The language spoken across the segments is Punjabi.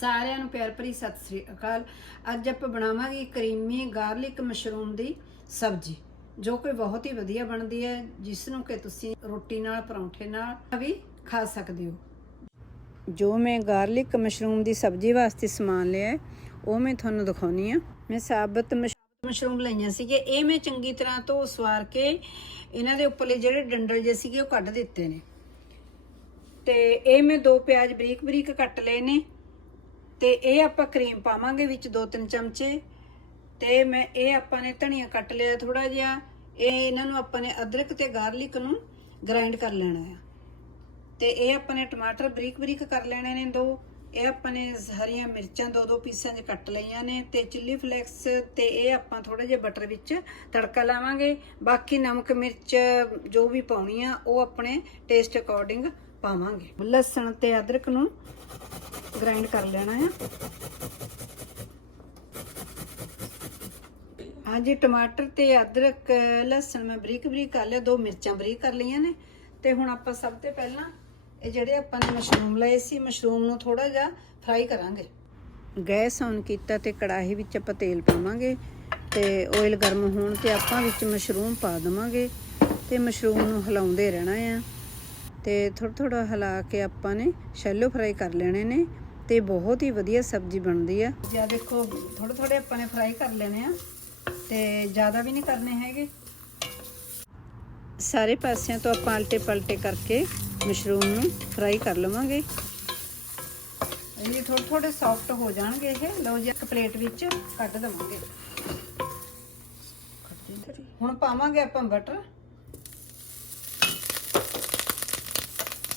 ਸਾਰਿਆਂ ਨੂੰ ਪਿਆਰ ਭਰੀ ਸਤਿ ਸ੍ਰੀ ਅਕਾਲ। ਅੱਜ ਆਪਾਂ ਬਣਾਵਾਂਗੇ ਕਰੀਮੀ ਗਾਰਲਿਕ ਮਸ਼ਰੂਮ ਦੀ ਸਬਜ਼ੀ, ਜੋ ਕਿ ਬਹੁਤ ਹੀ ਵਧੀਆ ਬਣਦੀ ਹੈ ਜਿਸ ਨੂੰ ਕਿ ਤੁਸੀਂ ਰੋਟੀ ਨਾਲ, ਪਰੌਂਠੇ ਨਾਲ ਵੀ ਖਾ ਸਕਦੇ ਹੋ। ਜੋ ਮੈਂ ਗਾਰਲਿਕ ਮਸ਼ਰੂਮ ਦੀ ਸਬਜ਼ੀ ਵਾਸਤੇ ਸਮਾਨ ਲਿਆ ਉਹ ਮੈਂ ਤੁਹਾਨੂੰ ਦਿਖਾਉਣੀ ਆ ਮੈਂ ਸਾਬਤ ਮਸ਼- ਮਸ਼ਰੂਮ ਲਈਆਂ ਸੀਗੇ ਇਹ ਮੈਂ ਚੰਗੀ ਤਰ੍ਹਾਂ ਧੋ ਸਵਾਰ ਕੇ ਇਹਨਾਂ ਦੇ ਉੱਪਰਲੇ ਜਿਹੜੇ ਡੰਡਲ ਜੇ ਸੀਗੇ, ਉਹ ਕੱਢ ਦਿੱਤੇ ਨੇ। ਤੇ ਇਹ ਮੈਂ ਦੋ ਪਿਆਜ਼ ਬਰੀਕ ਬਰੀਕ ਕੱਟ ਲਏ ਨੇ। ਤੇ ਇਹ ਆਪਾਂ ਕਰੀਮ ਪਾਵਾਂਗੇ ਵਿੱਚ ਦੋ ਤਿੰਨ ਚਮਚੇ। ਤੇ ਮੈਂ ਇਹ ਆਪਾਂ ਨੇ ਧਨੀਆ ਕੱਟ ਲਿਆ ਥੋੜਾ ਜਿਹਾ। ਇਹ ਇਹਨਾਂ ਨੂੰ ਆਪਾਂ ਨੇ ਅਦਰਕ ਤੇ ਗਾਰਲਿਕ ਨੂੰ ਗ੍ਰਾਈਂਡ ਕਰ ਲੈਣਾ ਹੈ ਤੇ ਇਹ ਆਪਾਂ ਨੇ ਟਮਾਟਰ ਬਰੀਕ ਬਰੀਕ ਕਰ ਲੈਣੇ ਨੇ ਦੋ। ਇਹ ਆਪਾਂ ਨੇ ਹਰੀਆਂ ਮਿਰਚਾਂ ਦੋ ਦੋ ਪੀਸਾਂ 'ਚ ਕੱਟ ਲਈਆਂ ਨੇ ਤੇ ਚਿੱਲੀ ਫਲੇਕਸ ਤੇ ਇਹ ਆਪਾਂ ਥੋੜੇ ਜਿਹਾ ਬਟਰ ਵਿੱਚ ਤੜਕਾ ਲਾਵਾਂਗੇ। ਬਾਕੀ ਨਮਕ, ਮਿਰਚ ਜੋ ਵੀ ਪਾਉਣੀ ਆ, ਉਹ ਆਪਣੇ ਟੇਸਟ ਅਕੋਰਡਿੰਗ ਪਾਵਾਂਗੇ। ਲਸਣ ਤੇ ਅਦਰਕ ਨੂੰ ਗ੍ਰਾਈਂਡ ਕਰ ਲੈਣਾ ਆ। ਹਾਂਜੀ, ਟਮਾਟਰ ਤੇ ਅਦਰਕ, ਲਸਣ ਮੈਂ ਬਰੀਕ ਬਰੀਕ ਕਰ ਲਿਆ, ਦੋ ਮਿਰਚਾਂ ਬਰੀਕ ਕਰ ਲਈਆਂ ਨੇ। ਤੇ ਹੁਣ ਆਪਾਂ ਸਭ ਤੋਂ ਪਹਿਲਾਂ ਇਹ ਜਿਹੜੇ ਆਪਾਂ ਨੇ ਮਸ਼ਰੂਮ ਲਏ ਸੀ, ਮਸ਼ਰੂਮ ਨੂੰ ਥੋੜਾ ਜਿਹਾ ਫਰਾਈ ਕਰਾਂਗੇ। ਗੈਸ ਔਨ ਕੀਤਾ ਤੇ ਕੜਾਹੀ ਵਿੱਚ ਆਪਾਂ ਤੇਲ ਪਾਵਾਂਗੇ ਤੇ ਆਇਲ ਗਰਮ ਹੋਣ ਤੇ ਆਪਾਂ ਵਿੱਚ ਮਸ਼ਰੂਮ ਪਾ ਦਵਾਂਗੇ ਤੇ ਮਸ਼ਰੂਮ ਨੂੰ ਹਿਲਾਉਂਦੇ ਰਹਿਣਾ ਆ। ਤੇ ਥੋੜਾ ਥੋੜਾ ਹਿਲਾ ਕੇ ਆਪਾਂ ਨੇ ਸ਼ੈਲੋ ਫਰਾਈ ਕਰ ਲੈਣੇ ਨੇ ਤੇ ਬਹੁਤ ਹੀ ਵਧੀਆ ਸਬਜ਼ੀ ਬਣਦੀ ਆ। ਜਿਆ ਦੇਖੋ ਥੋੜੇ ਥੋੜੇ ਆਪਾਂ ਨੇ ਫਰਾਈ ਕਰ ਲੈਣੇ ਆ ਤੇ ਜ਼ਿਆਦਾ ਵੀ ਨਹੀਂ ਕਰਨੇ ਹੈਗੇ। ਸਾਰੇ ਪਾਸਿਆਂ ਤੋਂ ਆਪਾਂ ਆਲਟੇ ਪਲਟੇ ਕਰਕੇ ਮਸ਼ਰੂਮ ਨੂੰ ਫਰਾਈ ਕਰ ਲਵਾਂਗੇ। ਇਹ ਥੋੜੇ ਥੋੜੇ ਸੌਫਟ ਹੋ ਜਾਣਗੇ ਇਹ। ਲਓ ਜੀ, ਇੱਕ ਪਲੇਟ ਵਿੱਚ ਕੱਢ ਦਵਾਂਗੇ। ਹੁਣ ਪਾਵਾਂਗੇ ਆਪਾਂ ਬਟਰ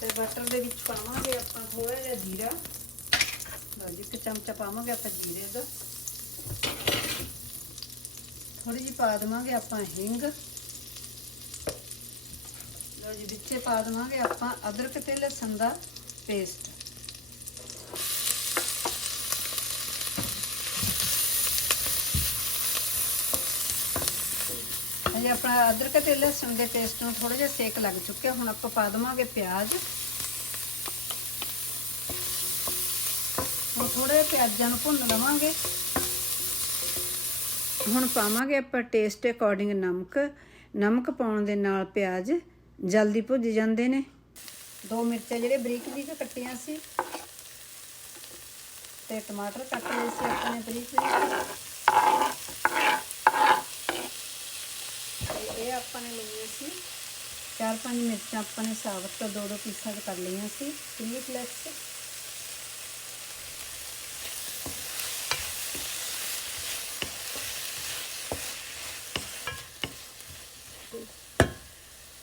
ਤੇ ਬਟਰ ਦੇ ਵਿੱਚ ਪਾਵਾਂਗੇ ਆਪਾਂ ਥੋੜਾ ਜਿਹਾ ਜੀਰਾ। ਲਓ ਜੀ, ਇੱਕ ਚਮਚਾ ਪਾਵਾਂਗੇ ਆਪਾਂ ਜੀਰੇ ਦਾ। ਥੋੜੀ ਜਿਹੀ ਪਾ ਦੇਵਾਂਗੇ ਆਪਾਂ ਹਿੰਗ। ਲਓ ਜੀ, ਵਿੱਚੇ ਪਾ ਦੇਵਾਂਗੇ ਆਪਾਂ ਅਦਰਕ ਤੇ ਲਸਣ ਦਾ ਪੇਸਟ ਅਜੇ ਆਪਣਾ ਅਦਰਕ ਤੇ ਲਸਣ ਦੇ ਪੇਸਟ ਨੂੰ ਥੋੜਾ ਜਿਹਾ ਸੇਕ ਲੱਗ ਚੁੱਕਿਆ। ਹੁਣ ਆਪਾਂ ਪਾ ਦੇਵਾਂਗੇ ਪਿਆਜ਼। ਹੁਣ ਥੋੜੇ ਪਿਆਜ਼ਾਂ ਨੂੰ ਭੁੰਨ ਲਵਾਂਗੇ। ਹੁਣ ਪਾਵਾਂਗੇ ਆਪਾਂ ਟੇਸਟ ਅਕੋਰਡਿੰਗ ਨਮਕ। ਨਮਕ ਪਾਉਣ ਦੇ ਨਾਲ ਪਿਆਜ਼ ਜਲਦੀ ਭੁੱਜ ਜਾਂਦੇ ਨੇ। ਦੋ ਮਿਰਚਾਂ ਜਿਹੜੇ ਬਰੀਕ ਬਰੀਕ ਕੱਟੀਆਂ ਸੀ। ਤੇ ਟਮਾਟਰ ਕੱਟ ਲਏ ਸੀ ਆਪਣੇ ਬਰੀਕ ਬਰੀਕ ਤੇ ਇਹ ਆਪਾਂ ਨੇ ਲਈਏ ਸੀ। ਚਾਰ ਪੰਜ ਮਿਰਚਾਂ ਆਪਾਂ ਨੇ ਸਾਬਤ ਦੋ ਦੋ ਪੀਸਾਂ ਕਰ ਲਈਆਂ ਸੀ। ਚਿੱਲੀ ਫਲੈਕਸ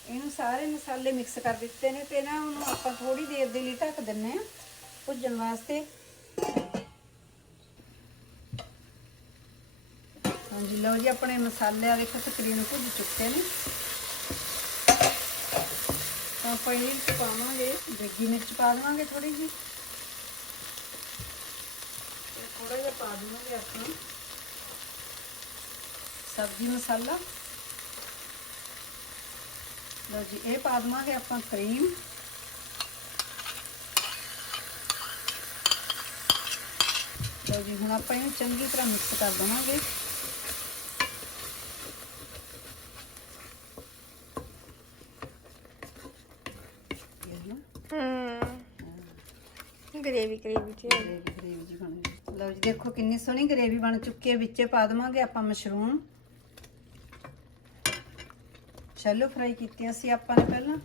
ਇਹਨੂੰ ਸਾਰੇ ਮਸਾਲੇ ਮਿਕਸ ਕਰ ਦਿੱਤੇ ਨੇ ਤੇ ਨਾ ਉਹਨੂੰ ਆਪਾਂ ਥੋੜੀ ਦੇਰ ਦੇ ਲਈ ਢੱਕ ਦਿੰਨੇ ਆ ਭੁੱਜਣ ਵਾਸਤੇ। ਹਾਂਜੀ, ਲਓ ਜੀ, ਆਪਣੇ ਮਸਾਲੇ ਆ ਦੇਖੋ ਤਕਰੀਬਨ ਭੁੱਜ ਚੁੱਕੇ ਨੇ। ਤਾਂ ਆਪਾਂ ਇਹ ਚ ਪਾਵਾਂਗੇ ਦੇਗੀ ਮਿਰਚ ਪਾ ਦੇਵਾਂਗੇ ਥੋੜੀ ਜੀ ਤੇ ਥੋੜਾ ਜਿਹਾ ਪਾ ਦੇਵਾਂਗੇ ਆਪਾਂ। ਸਬਜ਼ੀ ਮਸਾਲਾ। ਲਓ ਜੀ, ਇਹ ਪਾ ਦੇਵਾਂਗੇ ਆਪਾਂ ਕਰੀਮ। ਲਓ ਜੀ, ਹੁਣ ਆਪਾਂ ਇਹਨੂੰ ਚੰਗੀ ਤਰ੍ਹਾਂ ਮਿਕਸ ਕਰ ਦੇਵਾਂਗੇ ਇਹ ਨਾ ਹਮ ਗ੍ਰੇਵੀ ਗ੍ਰੇਵੀ ਚ। ਗ੍ਰੇਵੀ ਗ੍ਰੇਵੀ ਜੀ ਬਣ ਲਓ ਜੀ, ਦੇਖੋ ਕਿੰਨੀ ਸੋਹਣੀ ਗ੍ਰੇਵੀ ਬਣ ਚੁੱਕੀ ਹੈ। ਵਿੱਚੇ ਪਾ ਦੇਵਾਂਗੇ ਆਪਾਂ ਮਸ਼ਰੂਮ। ਸ਼ੈਲੋ ਫਰਾਈ ਕੀਤੀਆਂ ਸੀ ਆਪਾਂ ਨੇ ਪਹਿਲਾਂ।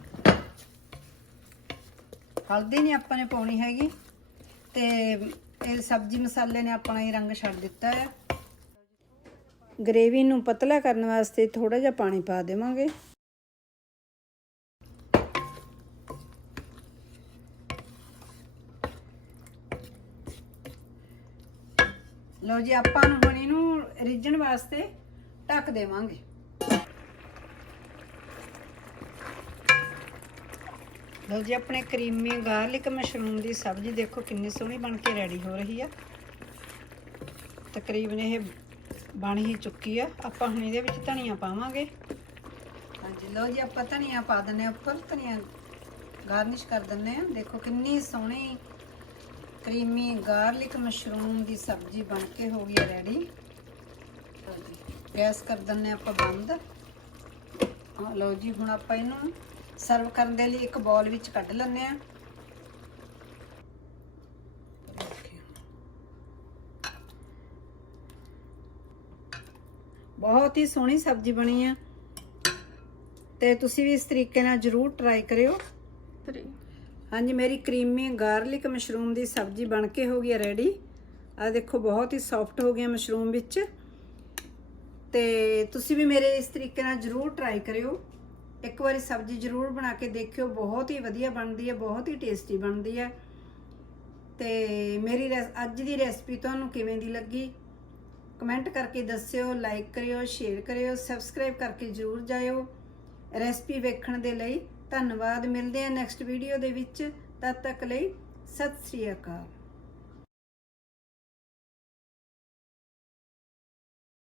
ਹਲਦੀ ਨਹੀਂ ਆਪਾਂ ਨੇ ਪਾਉਣੀ ਹੈਗੀ। ਤੇ ਇਹ ਸਬਜ਼ੀ ਮਸਾਲੇ ਨੇ ਆਪਣਾ ਹੀ ਰੰਗ ਛੱਡ ਦਿੱਤਾ ਹੈ। ਗ੍ਰੇਵੀ ਨੂੰ ਪਤਲਾ ਕਰਨ ਵਾਸਤੇ ਥੋੜਾ ਜਿਹਾ ਪਾਣੀ ਪਾ ਦੇਵਾਂਗੇ। ਲਓ ਜੀ, ਆਪਾਂ ਨੂੰ ਹੁਣ ਇਹਨੂੰ ਰਿੱਝਣ ਵਾਸਤੇ ਢੱਕ ਦੇਵਾਂਗੇ। ਲਓ ਜੀ, ਆਪਣੇ ਕਰੀਮੀ ਗਾਰਲਿਕ ਮਸ਼ਰੂਮ ਦੀ ਸਬਜ਼ੀ ਦੇਖੋ ਕਿੰਨੀ ਸੋਹਣੀ ਬਣ ਕੇ ਰੈਡੀ ਹੋ ਰਹੀ ਆ। ਤਕਰੀਬਨ ਇਹ ਬਣ ਹੀ ਚੁੱਕੀ ਆ। ਆਪਾਂ ਹੁਣ ਇਹਦੇ ਵਿੱਚ ਧਨੀਆ ਪਾਵਾਂਗੇ। ਹਾਂਜੀ, ਲਓ ਜੀ, ਆਪਾਂ ਧਨੀਆ ਪਾ ਦਿੰਨੇ ਆ ਉੱਪਰ। ਧਨੀਆ ਗਾਰਨਿਸ਼ ਕਰ ਦਿੰਨੇ ਆ ਦੇਖੋ ਕਿੰਨੀ ਸੋਹਣੀ ਕਰੀਮੀ ਗਾਰਲਿਕ ਮਸ਼ਰੂਮ ਦੀ ਸਬਜ਼ੀ ਬਣ ਕੇ ਹੋ ਗਈ ਹੈ ਰੈਡੀ ਗੈਸ ਕਰ ਦਿੰਨੇ ਆਪਾਂ ਬੰਦ। ਆ ਲਓ ਜੀ ਹੁਣ ਆਪਾਂ ਇਹਨੂੰ ਸਰਵ ਕਰਨ ਦੇ ਲਈ ਇੱਕ ਬੋਲ ਵਿੱਚ ਕੱਢ ਲੈਂਦੇ ਆ ਬਹੁਤ ਹੀ ਸੋਹਣੀ ਸਬਜ਼ੀ ਬਣੀ ਆ। ਤੇ ਤੁਸੀਂ ਵੀ ਇਸ ਤਰੀਕੇ ਨਾਲ ਜਰੂਰ ਟਰਾਈ ਕਰਿਓ। ਹਾਂਜੀ, ਮੇਰੀ ਕਰੀਮੀ ਗਾਰਲਿਕ ਮਸ਼ਰੂਮ ਦੀ ਸਬਜ਼ੀ ਬਣ ਕੇ ਹੋ ਗਈ ਹੈ ਰੈਡੀ। ਆ ਦੇਖੋ, ਬਹੁਤ ਹੀ ਸੌਫਟ ਹੋ ਗਿਆ ਮਸ਼ਰੂਮ ਵਿੱਚ। ਤੇ ਤੁਸੀਂ ਵੀ ਮੇਰੇ ਇਸ ਤਰੀਕੇ ਨਾਲ ਜਰੂਰ ਟਰਾਈ ਕਰਿਓ। ਇੱਕ ਵਾਰੀ ਸਬਜ਼ੀ ਜਰੂਰ ਬਣਾ ਕੇ ਦੇਖਿਓ। ਬਹੁਤ ਹੀ ਵਧੀਆ ਬਣਦੀ ਹੈ, ਬਹੁਤ ਹੀ ਟੇਸਟੀ ਬਣਦੀ ਹੈ। ਤੇ ਮੇਰੀ ਰੈਸ- ਅੱਜ ਦੀ ਰੈਸਪੀ ਤੁਹਾਨੂੰ ਕਿਵੇਂ ਦੀ ਲੱਗੀ? ਕਮੈਂਟ ਕਰਕੇ ਦੱਸਿਓ ਲਾਈਕ ਕਰਿਓ ਸ਼ੇਅਰ ਕਰਿਓ ਸਬਸਕ੍ਰਾਈਬ ਕਰਕੇ ਜਰੂਰ ਜਾਇਓ। ਰੈਸਪੀ ਵੇਖਣ ਦੇ ਲਈ ਧੰਨਵਾਦ ਮਿਲਦੇ ਹਾਂ ਨੈਕਸਟ ਵੀਡੀਓ ਦੇ ਵਿੱਚ ਤਦ ਤੱਕ ਲਈ ਸਤਿ ਸ੍ਰੀ ਅਕਾਲ।